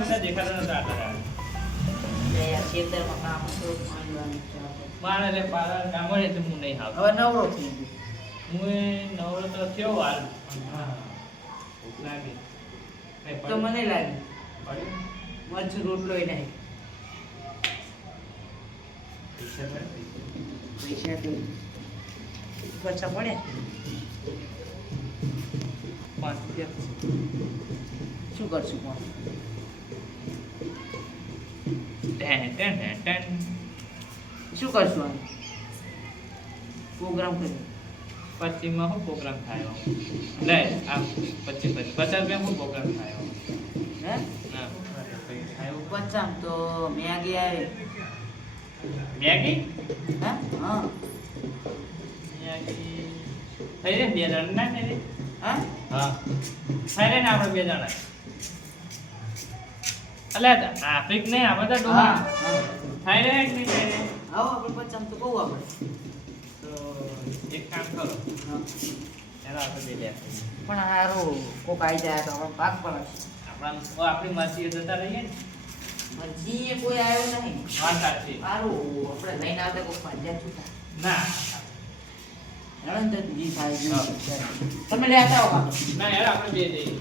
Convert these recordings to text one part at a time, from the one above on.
બધા દેખાતા નતા આટલા ખેતરમાં કામ હતું માંડવાનું છે આપણે. મારે લે પારા ગામડે તો હું નહીં આવતો હવે નવરો થઈ ગયો. હું એ નવરો તો થયો હાલ ભૂખ લાગી તો મને લાગે પડ્યું મરચું રોટલો ય નહીં. પૈસા તો પછા પડે. 5 રૂપિયા શું કરશું પણ શું કરશું આને? પ્રોગ્રામ કર્યો. પચીસમાં શું પ્રોગ્રામ થયો લે આ 50 રૂપિયા શું પ્રોગ્રામ થયો હે ના થયો પચામ તો મેગી આવે. મેગી હા હા મેગી થઈ રે 2 જણા ના થઈ રે હા હા થઈ રે ને આપણે 2 જણા અલે આફ્રિક ને આ બધા ડોહા થઈ રે એક નહીં થઈ રે આવો આપણે પચામ તો બહુ આપણે. તો એક કામ કરો એનો આપણે 2 લે પણ હારું કોક આવી જાય તો આપણે ભાગ પડે. આપણી મરજી જતા રહીએ ને મરજી કોઈ આવ્યો નહીં. વાત સાચી હારું આપણે લઈને આવતા કોક પંચાયત છૂટા ના હેડો ને તો જી થાય ગયું. તમે લેતા આવો કામ. ના યાર આપણે 2 જઈએ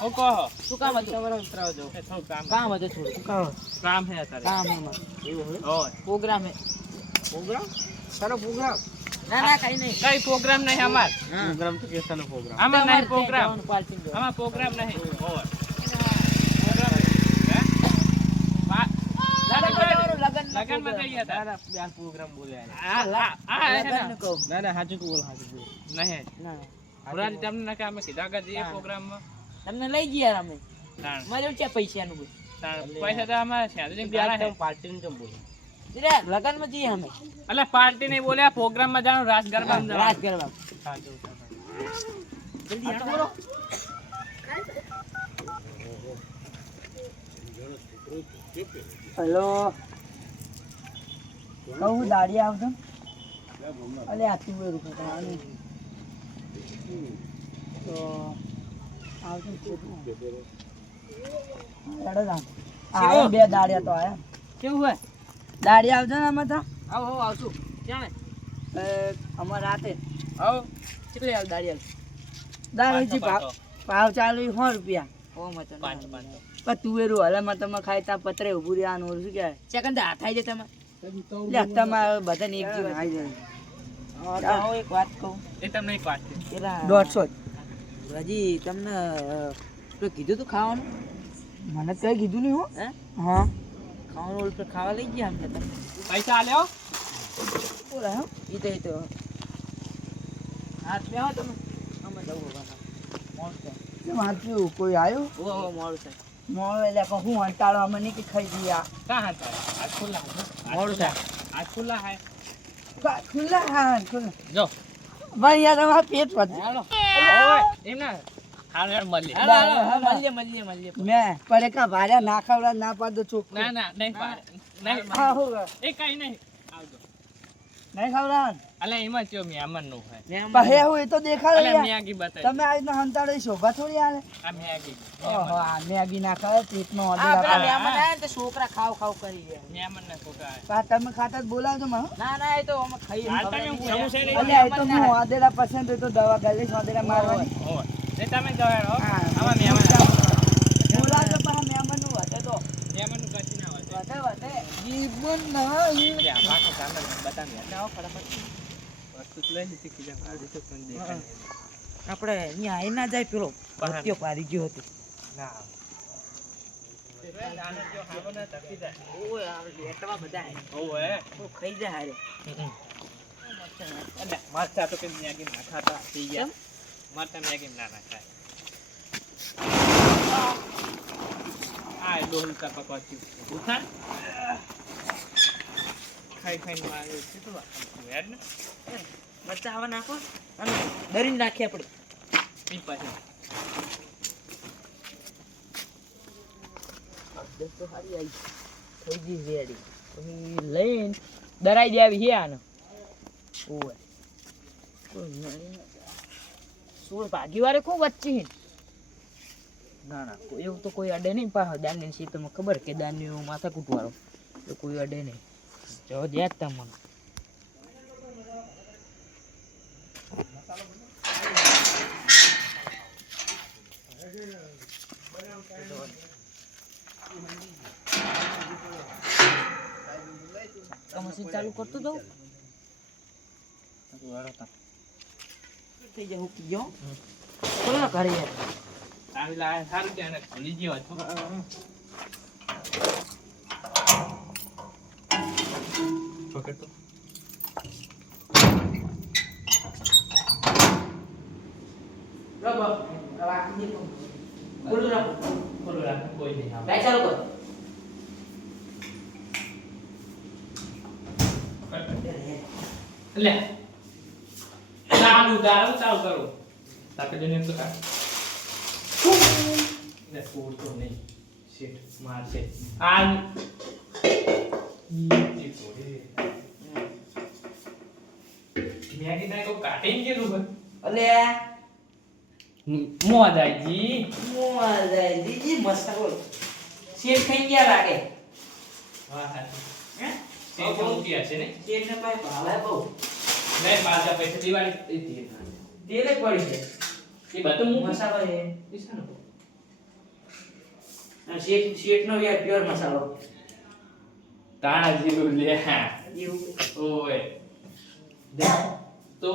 હું કહો શું કામ હતું? થોડું કામ કામ હતું થોડું. કામ હે અત્યારે કામ એમાં એવું હોય પ્રોગ્રામ હે. પ્રોગ્રામ સારો પ્રોગ્રામ ના ના કઈ નહીં. કઈ પ્રોગ્રામ નહીં અમાર પ્રોગ્રામ તો કેસાનો પ્રોગ્રામ અમાર નહીં પ્રોગ્રામ અમાર પ્રોગ્રામ નહીં હોય લગનમાં કઈ હતા પ્રોગ્રામ બોલ્યા. આ લગન કહું. ના ના સાચું બોલ સાચું બોલ નહીં પુરાની તમને ના કે અમે કીધા કે જઈએ પ્રોગ્રામમાં તમને લઈ ગયા અમે. તાણ મારે છે પૈસાનું બધું. પૈસા તો અમારે છે તો પ્યારા હે પાર્ટીનું કેમ બોલે? લગનમાં જઈએ અમે. એટલે પાર્ટી નહીં બોલ્યા પ્રોગ્રામમાં જાણો રાસ ગરબા રાત કરવા. જલ્દી આટો કરો. હેલો કહું દાડી આવતો અલે આથી બોલ રૂપિયા તો આવતો આવો 2 દાડિયા તો આયા. કેવું હોય દાડી આવજો ને અમે તો આવો આવશું ક્યાં અમાર રાતે આવો કેટલે આવ દાડી આવ દાડી ભાવ ચાલુ 100 રૂપિયા. ઓ મચન 5 પણ તુવેરું હલામાં તમે ખાઈ તા પતરે ઉભું રહેવાનું શું કહેવાય સેકન્ડ હાથ આવી જાય તમે લે તમારે બધાને એક જીવન આવી જાય. એક વાત કહું એ તમને એક વાત 150 હજી તમને તો કીધું તું ખાવાનું મને કઈ કીધું નહીં હો. હા ખાવાનું ઓલ પર ખાવા લઈ ગયા અમને તમે પૈસા આલ્યો બોલા હો ઈ તો હાથ મે આવો તમે અમે જવું બાબા કોઈ આવ્યો ઓ મોડું છે મોડું એટલે હું અંટાળો અમે નહીં કે ખાઈ ગયા કા હતા આજ ખુલ્લા મોડું છે આજ ખુલ્લા હે ખુલ્લા હા ખુલ્લા જો ભાઈ યાર અમારા પેટ વધે હાલો ઓય એમ ના હાલ યાર મળીએ મેં પડે કા ભારે ના ખાવડા ના પાડો ચોક ના ના નહીં પાડે નહીં હા હો એ કઈ નહીં આવજો નહીં ખાવડા અલે એમાં ચો મેમન નું હે પહે હોય તો દેખાડો અલે યાર મેગી બતાય તમે આજના હંતાડે શોભા થોડી આલે આ મેગી ઓહો આ મેગી ના ખાય પેટનો ઓર્ડર આપે મહેમાન આયા તો છોકરા ખાવ ખાવ કરી દે મેમન ના છોકરા પા તમે ખાતા જ બોલાવજો મને ના ના એ તો અમે ખાઈએ અલે એ તો હું આદેડા પસંદ હોય તો દવા ગાલી આદેડા મારવાની હોય એ તમે જવાડો હા આમાં મેમન બોલાવજો પા મહેમાન નું વધે તો મેમન નું કચી ના હોય વધે જીવન ના લે આ બાકો કામ બતાવી આવો ફટાફટ વસ્તુ લઈ લીધી કે આ રીતે પણ દેખાય આપણે અહીંયા આઈ ના જાય પેલો પત્યો પારી ગયો હતો ના નાનો જો હાલો ના તકી જાય ઓય આ લેટવા બધા ઓય તો ખાઈ જાય હારે અલે મારતા તો કે મેગી ના ખાતા થઈ ગયા મારતા મેગી ના ના ખાય આ ડોલ કા પકવાચ્યું ઉઠા ખાઈ ખાઈને મારે કેટલું યાર ને મરચા આવા નાખો અને દરીને નાખીએ આપણે ઈ પાસે તો સારી આવી થઈ ગઈ રેડી પછી લઈને દરાઈ દેવી છે આને ઓય સોળ ભાગી વાળે ખૂબ વચ્ચે ના ના એવું તો કોઈ અડે નહીં પાછો દાનની સી તમને ખબર કે દાનની માથા કૂટવાળો તો કોઈ અડે નહીં જો દે તમને મશીન ચાલુ કરતો દઉં થઈ જાય હું પીજો કોના ઘરે યાર આવી લાય સારું કે એને ખોલી ગયો હતો પકડ તો રબો રાખી દે ખોલું રાખો કોઈ નહીં લાઈ ચાલુ કર લે ચાલુ કરો તાકે જને તો કા ને પૂરતો નહીં શિટ મારશે આ ઈ છોડે મેગી ના કો કાટીને કેલું ભાઈ અલે મોદાઈજી મસાલો શેર થઈ ગયા લાગે વાહ હા હે તે કોંટિયા છે ને શેર ને ભાઈ ભાવે બહુ નહીં પાછા પૈસા દિવાળી તેલે પડી છે એ બધું મસાલો છે પૈસા નો આ શેઠ નો યાર પ્યોર મસાલો તાણા જીરું લે એવું ઓય દે તો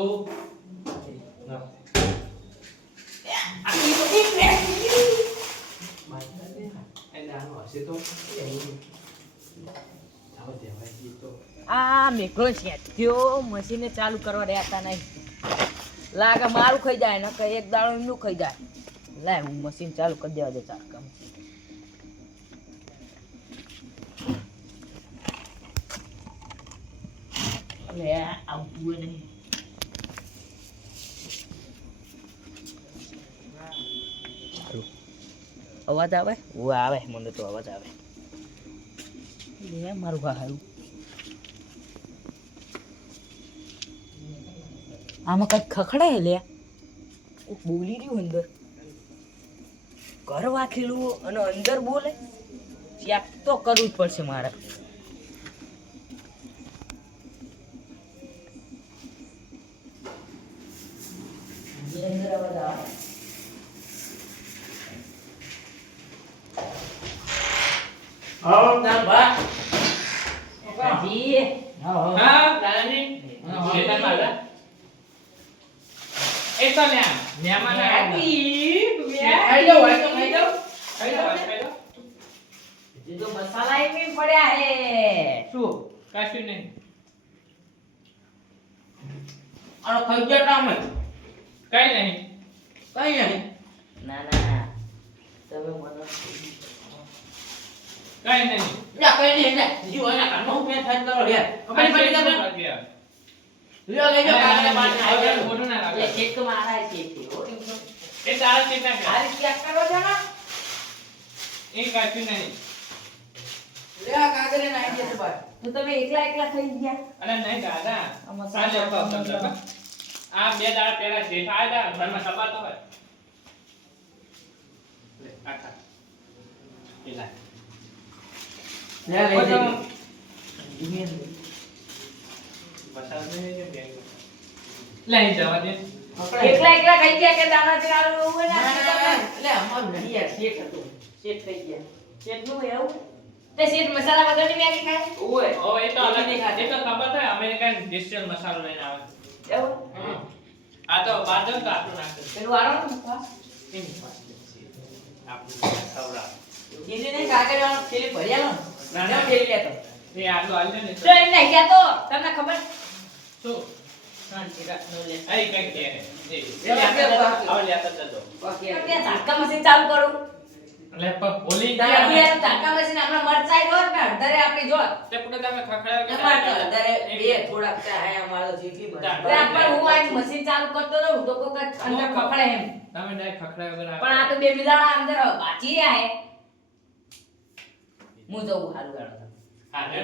ના આ મેઘો છે ત્યો મશીને ચાલુ કરવા રહેતા નહીં લાગે મારું ખાઈ જાય ને કઈ એક દાડો એમનું ખાઈ જાય લાય હું મશીન ચાલુ કરી દેવા દે ચાલ કામ લે આવતું નહીં અવાજ આવે ઓ આવે મને તો અવાજ આવે લે મારું હારું આમાં કઈ ખખડાય લે બોલી રહ્યું અંદર ઘર વાખેલું અને અંદર બોલે ચેક તો કરવું જ પડશે મારે મસાલા એમ પડ્યા હે શું કશું નહીં આનો ખાઈ ગયા કામ કઈ નહીં કઈ નહીં ના ના તમે મને કઈ નહીં યા કઈ નહીં ને જીવ એના કાનમાં હું પેન થાય કરો યાર કમાઈ પડી તમે લ્યો લેજો કાગળે બાર આવી ફોટો ના લાગે એ ચેક તો મારા છે એ તારા ચેક ના આ ચેક કરો છો ને એ કશું નહીં લે આ કાગળે નાખી દે બાર તો તમે એકલા એકલા થઈ ગયા અરે નહીં દાદા આમાં સાજે આ બે દાડા પેલા શેઠ આવ્યા ઘરમાં સપાતો હોય લે આખા એલા લે લે લઈ જવા દે એકલા એકલા થઈ ગયા કે દાણા ચાલુ હોય ને એટલે અમાર નહીં યાર શેઠ હતું શેઠ થઈ ગયા શેઠ નું એવું તે શેઠ મસાલા વગરની મેગી ખાય ઓય ઓ એ તો અલગ નહીં ખાતે તો ખબર છે અમેરિકન ડિસ્ટિલ મસાલો લઈને આવે એવું આ તો બાદમ તો આટલું નાખે પેલું આરો ને એની પાસે આપણું સવરા એને નહીં કાગળ પેલી ભર્યા ના, ના ના. પેલી લેતો એ આટલું આલે ને તો એમ નહીં ગયા તો તમને ખબર શું શાંતિ રાખ નો લે આઈ કઈ કે એ આવ લે તો દો બાકી ત્યાં ઝાટકા મશીન ચાલુ કરું એટલે પણ બોલી તાકી ગયા યાર ઝાટકા મશીન આપણે મરચાઈ દોર ને અડધરે આપણી જોત તે પુડે તમે ખખડાવ કે અમાર તો અડધરે બે થોડાક ચા હે અમાર તો જેટલી બસ તા- આપણે હું આ મશીન ચાલુ કરતો રહું તો કોક અંદર ખખડે એમ તમે ડાયરેક્ટ ખખડાવ વગર પણ આ તો બે બિલાડા અંદર બાચી રહ્યા હે હું જઉં હારું ગાડો હા રે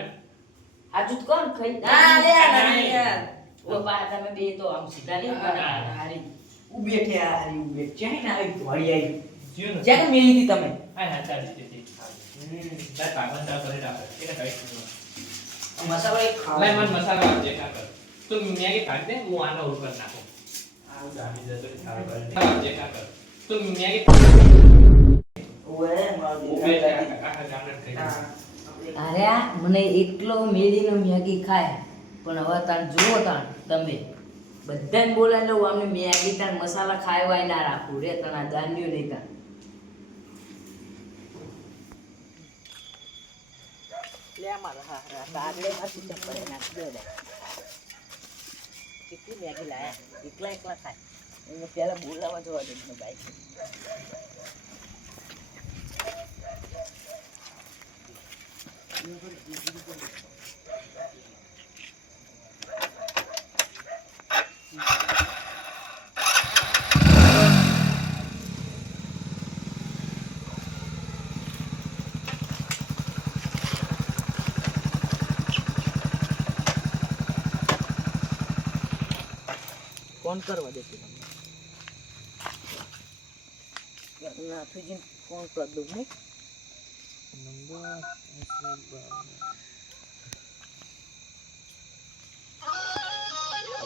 આજુ કોણ ખાઈ ના લે યાર ઓ બા તમે બે તો આમ સીધા નહીં હારી ઉભે કે હારી ઉભે ચાઈ ના આવી ધોળી આવી જીઓ ને જ્યાં મેલી હતી તમે હા હા ચાલી જતી લા કાગળ દા કરે રાખે એને કઈ મસાલો એક ખાવા લાય મન મસાલો આપજે કાકર તું મેગી કાઢ દે હું આનો ઉપર નાખું આ ઉડાવી દે તો ખાવા કરે આપજે કાકર તું મેગી ઓએ માર ઉભે કાકર ગામડે ખાઈ અરે આ મને એકલો મેલીનો મેગી ખાય પણ હવે તાર જુઓ તાર તમે બધાને બોલાય લો આમને મેગી તાર મસાલા ખાયવાય ના રાખું રે તના દાન્યો નહીં તાર લે માર હા તાગડે હાથી ચપ્પલ નાખ દે કેટલી મેગી લાયા એકલા એકલા ખાય એને પહેલા બોલાવા જવા દે ભાઈ ફોન કરવા દેશે તમને નાથુજી ફોન કરી દઉં ને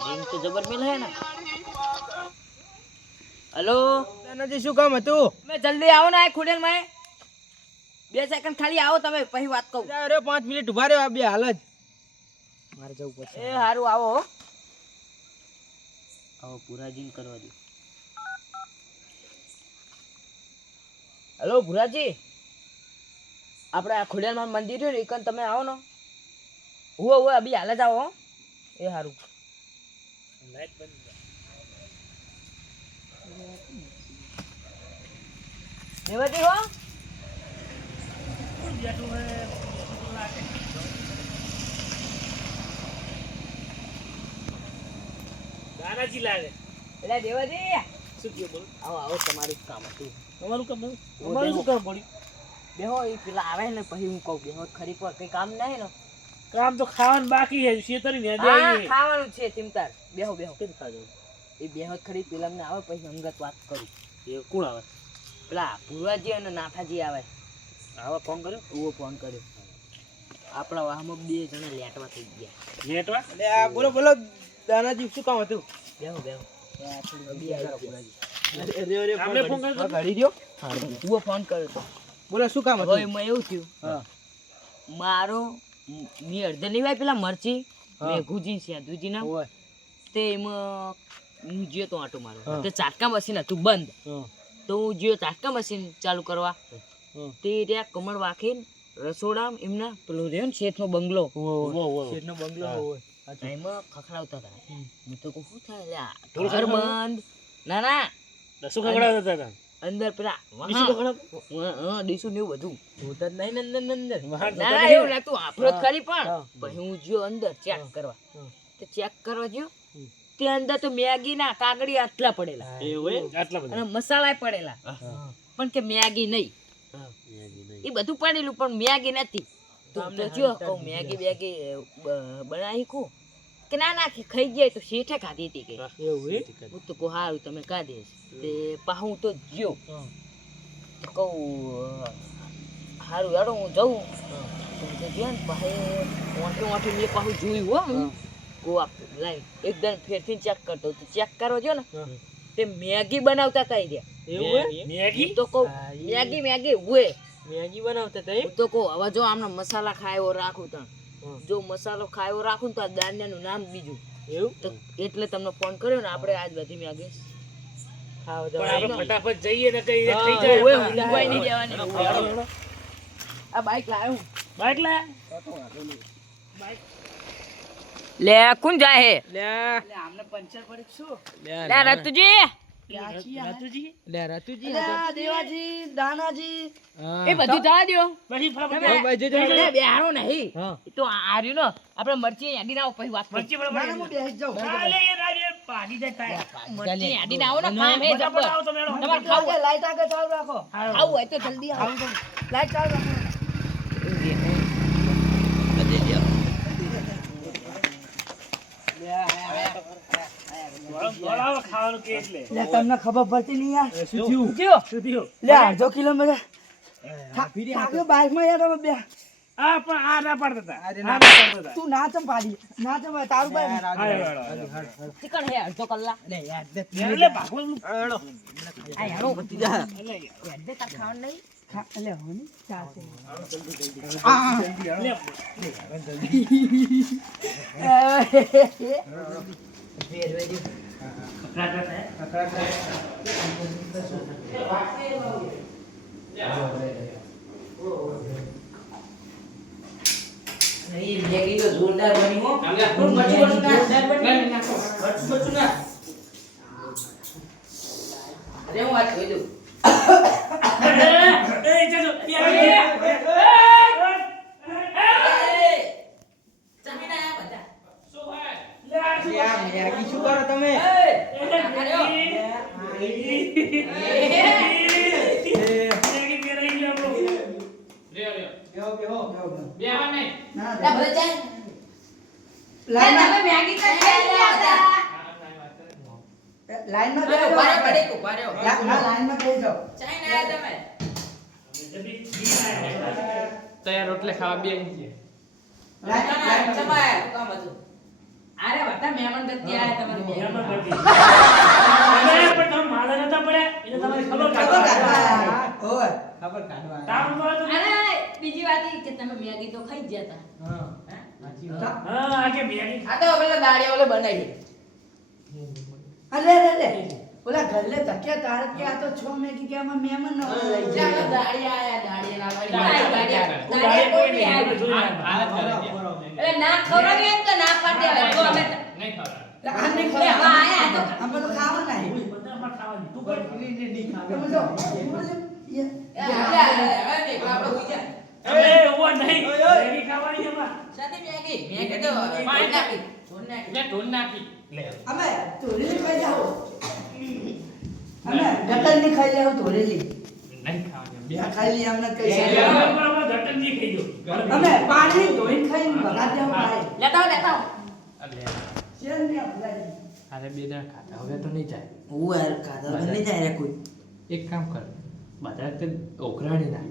रिंग तो जबर मिल है ना हेलो દાનાજી શું કામ હતું? मैं जल्दी आओ ना खुडेल में 2 सेकंड खाली आओ તમે પછી વાત કહું અરે 5 મિનિટ ઉભા રહ્યો આ બે હાલ જ મારે જવું પડશે. એ હારું આવો આવો પુરાજીન કરવા દો હેલો પુરાજી આપણે આ ખુડેલમાં મંદિર છે ને એકન તમે આવો ને હુઓ અભી હાલ જ આવો હો. એ હારું લાઈટ બંધ દેવાજી હો દાનાજી લાગે એટલે દેવાજી શું કયો બોલ આવો આવો તમારું જ કામ હતું તમારું કામ તમારું શું કામ પડ્યું બેહો એ પેલા આવે ને પછી હું કહું બેહો ખરી પર કઈ કામ નહીં ને કામ તો ખાવાનું બાકી છે શેતરી ને હા ખાવાનું છે ચિંતા બેહો બેહો કેમ ખાજો એ બેહો ખરી પેલા ને આવે પછી અંગત વાત કરું એ કોણ આવે પેલા પૂર્વાજી અને નાથાજી આવે આવા ફોન કર્યો એવો ફોન કર્યો આપણા વાહમાં 2 જણા લેટવા થઈ ગયા નેટવા એટલે આ બોલો બોલો દાનાજી શું કામ હતું? બેહો બેહો આપણે ફોન કર્યો ઘડી દ્યો. એવો ફોન કર્યો તો બોલો શું કામ હવે હતું? એમાં એવું થયું હા મારો મી અડધે નહીં ભાઈ પેલા મરચી હા. મેઘુજી સેધુજી ના ઓય તે એમાં હું જ્યો તો આટો મારો હા. તે ચાટકા મશીન હતું બંધ હા તો હું જ્યો ચાટકા મશીન ચાલુ કરવા હા તે રહ્યા કમળ વાખીને રસોડામ એમના પેલો રહ્યો ને શેઠનો બંગલો શેઠનો બંગલો હોય. એમાં ખખડાવતા હતા હું તો કહું શું થાય લ્યા થોડું ઘર ખખડાવતા? બંધ ના ના શું ખગડાવતા હતા અંદર પેલા ડીશું ખગડાવતા? હા ડીશું ને એવું બધું હું તો નહીં ને અંદર મહાન ના ના એવું લાગતું આપણો જ ખરી પણ હા. પછી હું જ્યો અંદર ચેક કરવા હા. તે ચેક કરવા જ્યો તે અંદર તો મેગી ના કાગડી આટલા પડેલા એવું એમ? આટલા બધા અને મસાલા પડેલા પણ કે મેગી નહીં એ બધું પડેલું પણ મેગી નથી તો જો કહું મેગી બેગી બનાવી ખું કે ના ના કે ખાઈ જાય તો શેઠે ખાધી હતી કે એવું એ? હું તો કહું હારું તમે ખાધી હશે તે પાહું તો જ્યો કહું હારું યાડો હું જઉં તો જ્યો ને પાહે ઓઠે મેં પાહું જોયું હો ગોવા લાઈ એકદમ ફેરથી ચેક કરતો તો ચેક કરવા જો ને તે મેગી બનાવતા હતા ઈ એવું એ? મેગી હું તો કહું હા, મેગી ઉએ મેગી બનાવતા હતા એમ? હું તો કહું હવે જો આમને મસાલા ખાયો રાખું તણ હા. જો મસાલો ખાયો રાખું ને તો આ દાન્યાનું નામ બીજું એવું? તો એટલે તમને ફોન કર્યો ને આપણે આજ બધી મેગી ખાવા પણ જવાનું. આપણે ફટાફટ જઈએ ને કઈ હા, થઈ જાય ઓવે, આપણે. ઊંઘવાય નહીં દેવાની. હેડો. આ બાઈક લાવ્યો હું. બાઈક લે લે કોણ જાય હે લે લે આમને પંચર પડી શું લે લે રતુજી રાતુજી લે રાતુજી દેવાજી દાનાજી હા. એ બધું જવા દ્યો પછી ફટાફટ હા, બાજુ જો. લે બેહારો નહીં હા. એ તો આર્યું ને આપણે મરચી યાદી ના આવો પછી વાત મરચી કરીએ. ફટાફટ હાલે એ રાજે ભાગી જાય તાય. મરચી યાદી ના આવો ને કામ હે ફટાફટ જબર આવો તો મેળો. તમારે ખાવું હોય લાઈટ આગળ ચાલુ રાખો હાલો. ખાવું હોય તો જલ્દી આવો લાઈટ ચાલુ રાખો બોલાવો ખાવાનું કે એટલે લે તમને ખબર પડતી નહીં યાર શું થયું? શું થયું લે અડધો કિલોમીટર થાક્યો બાઇકમાં યાર તમે બે આ પણ આ ના પાડતા હતા અરે ના ના પાડતા તું ના ચમ પાડી ના ચમ તારું બાઈક હતા ચીકણ હે અડધો કલાક અરે યાર દે એટલે ભાગવાનું હેડો આ હેડો બધી જા યાર દે તાર ખાવાનું નહીં લે હો ને ચાલશે નહીં મેગી તો જોરદાર બની હો આમ લે. જોરદાર બની લઈ નાખો. બચું ના અરે હું વાત કહી દઉં એ ચાલો જમીન આયા બધા શું ભાઈ? યાર મેગી શું કરો તમે લ્યો, લ્યો. બે આવા નહીં. ના ના બધા ચાલ લાઈનમાં મેગી તો ખાઈ ગયા બધા આ કાંઈ વાત કરે ને. લાઈનમાં અરે બેસી ઉભા જાઓ. રહો પડે ઉભા રહો ના લાઈનમાં બેસી જાઓ. ચાઈ ના તમે તૈયાર રોટલે ખાવા બે છે. લાઈનમાં જમાય કામ હતું અરે બધા મહેમાન ગતિ આયા તમારે મહેમાન મહેમાન ગતિ. પણ તમે માલા નતા પડ્યા એટલે તમારી ખબર ખબર કાઢવા કાઢવા. ઓય. ખબર કાઢવા કામ કરો તો અરે બીજી વાત ઈ કે તમે મેગી તો ખાઈ જ ગયા હા સાચી વાત હા આજે મેગી આ તો પેલા દાડિયા ઓલે બનાવી અરે અરે અરે ઓલા ગલ્લે તક્યા તારે કે આ તો છો મેગી કે આમાં મહેમાન ન હોય લઈ ચાલો જાય દાડિયા આયા દાડિયા હતા. લાવવાની કોઈ બી આવે. આ કરે છે. એટલે ના ખવડાવીએ ને તો ના પાડી દેવાય. તો અમે નહીં ખવડાવે. આ નહીં હવે ખાવા આયા તો આમાં તો ખાવા નહીં બધામાં ખાવાની તું તમે જો એ ઉવા નહીં મેગી ખાવાની એમાં સાદી મેગી મેગી તો પાણી નાખી છોડ નાખી મેં ઢોલ નાખી. લે. અમે તોરેલી ખાઈ જાઓ અમે ગટર ની ખાઈ જાઓ તોરેલી નહીં ખાવાની. બે આ ખાઈ લી અમને કઈ બે. છે બરાબર ઘટન ની ખાઈ જો અમે પાણી ધોઈને ખાઈને ભગાડ જાવ ભાઈ લેતા આવો, લેતા આવો. અલે. શેર ને અપલાય અરે બે દાડા ખાતા હવે તો નહીં જાય. ઓય કાદા બની જાય રે કોઈ એક કામ કર. બધા તે ઓઘરાણી ના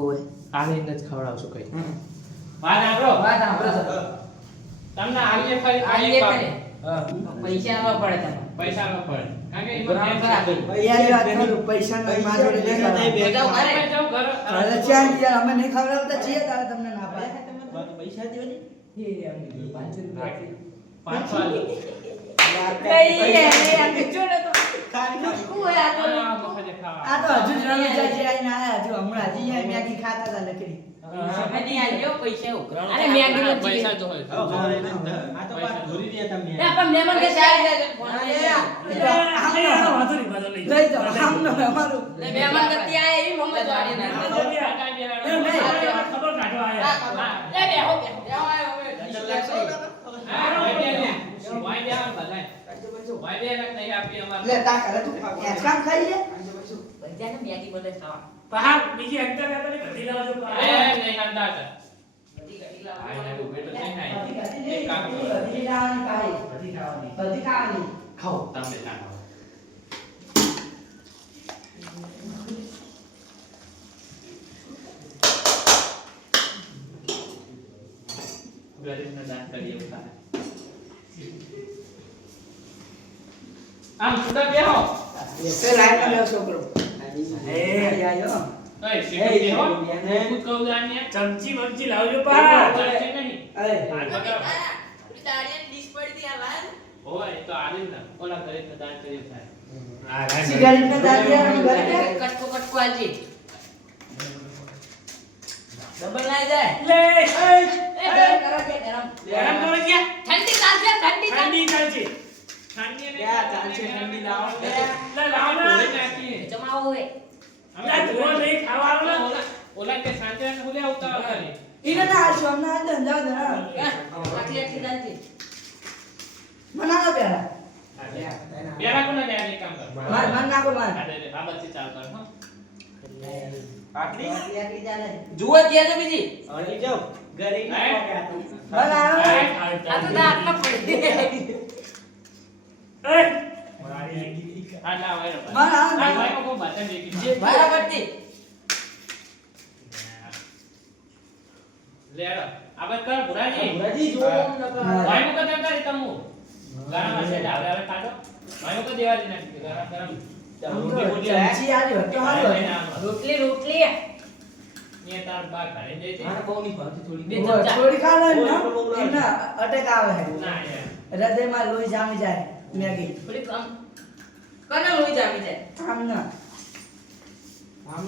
ઓય આ લઈને જ ખવડાવશું કઈ. વાત આપણો. વાત સાંભળો છો તમને આવીએ ફરી આવીએ પાક. ફરી. હા. પૈસા આપવા પડે તમારે પૈસા ન પડે. કારણ કે બરાબર એમાં આપી. યાર વાત કરું પૈસા નો મારો લે જાઓ ઘરે. આપણે જાઉં ઘરે. અરે ચાલ યાર અમે નહીં ખવડાવતા છીએ તારે તમને ના પાડે પૈસા દેવા ને પાંચસો આલો. નહીં, આ બીજો ને તો શું હોય આ તો? આ મફતે ખાવા. આ તો હજુ જ રમેશ જાય આઈને આયા હજુ હમણાં હજી યાર મેગી ખાતા હતા લકડી સમય નહીં આલ્યો પૈસા ઉઘરાણું અરે મેગી નો પૈસા જો હોય. આ તો પાછા ધોરી રહ્યા તમે એ પણ મહેમાન કે પૈસા ચાય આલ્યા છે, ફોન લઈ અરે, આવ્યા. વાંધો નહીં વાંધો નહીં લઈ જાઓ આમનો અમારું એટલે મહેમાન ગતિ આયા એવી મમ્મી તો આડી ના. ખબર કાઢવા આયા હા. એ બેહો, બેહો. જાઓ આયો હવે. હા, ભાઈ બે ને. ભાઈ બે આવે બધાય. ભાઈ બે ને નહીં આપી અમારે. લે તા કરે તું એસકામ ખાઈ લે બધાને મેગી બધે ખાવા. પહાડ બીજી અંતર રહેતો નહીં કઢી લાવજો એ નહીં ખાતા હતા. ભાઈ ને ઉભે તો નહીં ખાય. એક કામ કરો. બધી ખાવાની ખાઈ બધી ખાવાની ખાઓ તમે ના ખાઓ. ગરીબને દાન કરીએ એવું થાય. આમ સુધા બેહો. એ લાઈન માં બેસો છોકરો એ આયો ઓય સીધું બેહો. હું કહું દાનિયા. ચમચી મમચી લાવજો પહાડ ચાલશે નહીં. અરે હાથ પકડો. પેલી દાડિયાની ડીશ પડી હતી આ લાલ. ઓય એ તો આલી ને ઓલા ગરીબને દાન કર્યું થાય. સિગારેટ ને દાદિયા ને ઘરે કટકો કટકો આલજી ડબલ ના જાય લે એ ગરમ કરો છે, ગરમ. ગરમ કરો ક્યાં ઠંડી ચાલશે, ઠંડી ચાલશે. ઠંડી ચાલશે ઠંડી ને ચાલશે, ઠંડી લાવો. લે લાવો ને ઢોળી નાખીએ. જમાવો હોય. લે ધોવા નહીં ખાવા આવો ને ઓલા કે સાંજે હુલે આવતા કરે. ઈને ના આશો અમને આ ધંધા ધરા આટલી આટલી ચાલશે. મનાવો પેલા બેરા કોને દે આ કામ કર. માર નાખો માર આ દે દે બાબતથી ચાલ કર હો. જુઓ ત્યાં તો બીજી બનાવો આ તો દાંતમાં પડી. એ હા ના હોય મારા આ આવે. ભાઈ કો બાતન દેખી મારા પરથી. લે આ બત કર ભુરાજી હા. ભાઈ કો કદમ કરી તમુ ગાણા છે હવે હવે કાઢો ભાઈ કો દેવા દી નાખી ગરમ ગરમ રોટી રોટી ચમચી આલ્યો તો હાલો. રોટલી રોટલી ये तार बार घरे दे दे થોડી ખા લો ને એમના અટેક આવે છે ना यार હૃદયમાં લોહી જામી જાય મેગી થોડી કમ કને લોહી જામી જાય આમ ના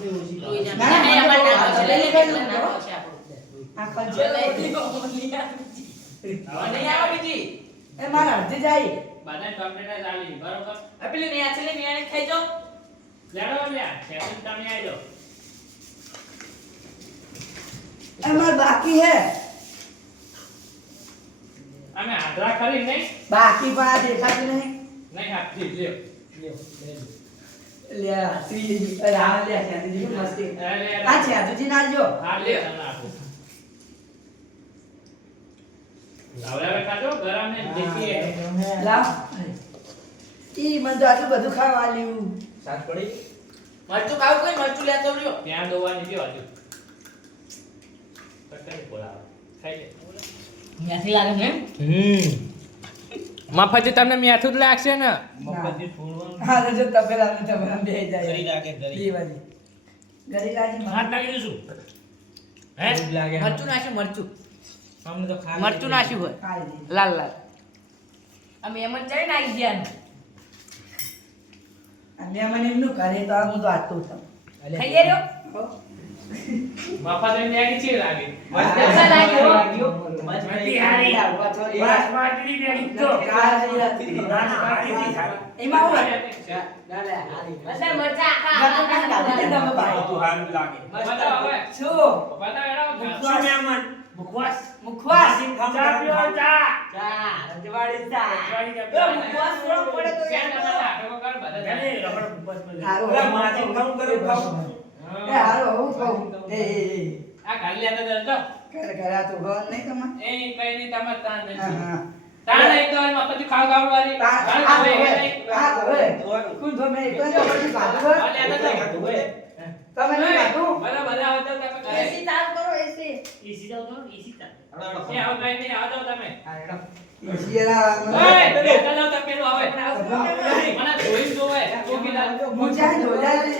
લોહી જામી ના, જાય ના, અમાર ના, નાનો છે ના, લઈ લે ના, કેટલા ના, નાનો છે આપણો આ જો કંચે લઈ લે ઓલી આ નહીં આવે બીજી એ મારા અડધી જાય बादाम कम्प्लीट आली बरोबर આ પેલી ને આછલી મેં ખાઈ જો લેડો લ્યા સેકન્ડ તમે આજો એ માર બાકી હે અમે આદરા કરી નહીં બાકી પણ આ દેખાતું નહીં નહીં આપતી લ્યો લે તી રાહ લે ત્યાંથી મસ્તી લે આ છે તુજી નાજો હા લે તમને આપો લાવડા ખાજો ગરમ ને દેખીએ લાવ ઈ મને તો આટલું બધું ખાવા આલ્યું મરચું ખાવું કોઈ મરચું લેતો રહ્યો ત્યાં દોવાની દો હજુ કટરી બોલાવો ખાઈ લે મેથી લાગે ને મફતી તમને મીઠું જ લાગશે ને હા તો જો તપેલા ને તપેલા બે જાય ગરી લાગે ગરી ગરી લાગી હાથ નાખી દઈશું હે મરચું નાખ્યું મરચું મરચું નાખ્યું હોય ખાઈ લે લાલ લાલ અમે એમ જ જઈને આવી ગયા અને મને એમનું કરે તો હું તો આટલું થાઉં ખાઈ રહ્યો મફત મેગી છે લાગે મસ્ત લાગ્યો મતી હારી બસ પાટડી બેડી તો એમાં હું બધા મરચા ગાતો કાંઈ ગાતો ને તમે ભાઈ બતાવો હવે શું બતાવો એડો શું મહેમાન મુખવાસ મુખવાસ ચા પીઓ ચા રજવાડી ચા વાળી જો મુખવાસ થોડો પડે તો કેમ યાર તમે આટલો કર બધા ગલે રબડ મુખવાસ પર હારું એ હારો હું કહું એ આ ખાલી લેતા જતો કરે આ તો ગન નહીં તમાર એ કઈ નહીં તમે તાન હા નથી હા તાન નહીં તો મફતી ખાવ ખાવ વાળી આ તો કુલ તો મેં એક જ પછી કાઢું આ લેતા જાઓ તમે નહીં કાઢું બધા બધા આવતા તમે કરે એસી ચાલુ કરો એસી ઈસી જાવ તો ઈસી ચા એ આવ કઈ નહીં આવ જાઓ તમે શિયાળા ઓય લેતા જાઓ તમે પેલું આવે મને જોઈ જોવે ચોકીદાર મુજા જોયા લે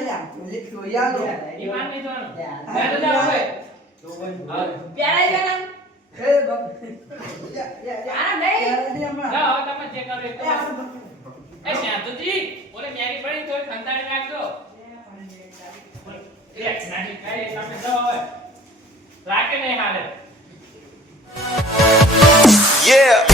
જોયા લો ઈમાન નહીં જોવાનું લેતા જાઓ હવે પ્યારા જણા એ બક આ નહીં જાઓ હવે તમે જે કરો એ કરો એ શાંતુજી ઓલે મેગી પડી તો ખંતાડી નાખજો એક નાખી ખાઈ તમે જાઓ હવે રાખે નહીં હાલે Yeah.